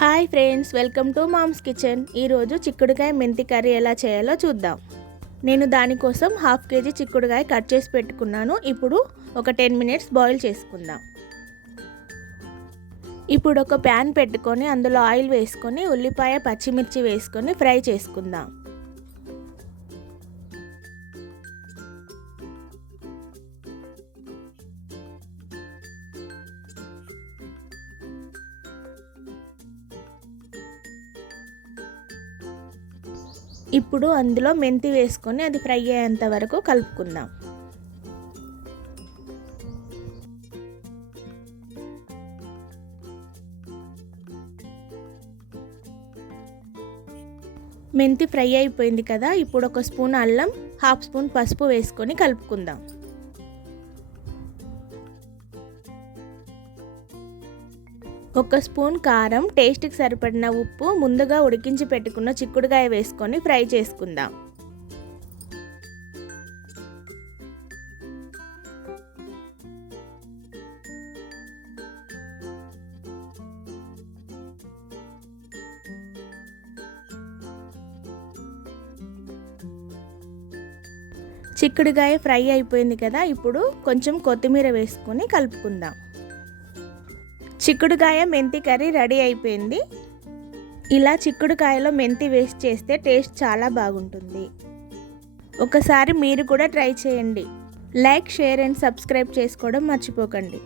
Hi friends, welcome to mom's kitchen. ఈరోజు చిక్కుడుకాయ మెంతి కర్రీ ఎలా చేయాలో చూద్దాం. నేను దానికోసం హాఫ్ కేజీ చిక్కుడుకాయ కట్ చేసి పెట్టుకున్నాను. ఇప్పుడు ఒక 10 మినిట్స్ బాయిల్ చేసుకుందాం. ఇప్పుడు ఒక ప్యాన్ పెట్టుకొని అందులో ఆయిల్ వేసుకొని ఉల్లిపాయ పచ్చిమిర్చి వేసుకొని ఫ్రై చేసుకుందాం. ఇప్పుడు అందులో మెంతి వేసుకొని అది ఫ్రై అయ్యేంత వరకు కలుపుకుందాం. మెంతి ఫ్రై అయిపోయింది కదా, ఇప్పుడు ఒక స్పూన్ అల్లం, హాఫ్ స్పూన్ పసుపు వేసుకొని కలుపుకుందాం. ఒక స్పూన్ కారం, టేస్ట్కి సరిపడిన ఉప్పు, ముందుగా ఉడికించి పెట్టుకున్న చిక్కుడుకాయ వేసుకొని ఫ్రై చేసుకుందాం. చిక్కుడుకాయ ఫ్రై అయిపోయింది కదా, ఇప్పుడు కొంచెం కొత్తిమీర వేసుకొని కలుపుకుందాం. చిక్కుడుకాయ మెంతి కర్రీ రెడీ అయిపోయింది. ఇలా చిక్కుడుకాయలో మెంతి వేసి చేస్తే టేస్ట్ చాలా బాగుంటుంది. ఒకసారి మీరు కూడా ట్రై చేయండి. లైక్, షేర్ అండ్ సబ్స్క్రైబ్ చేసుకోవడం మర్చిపోకండి.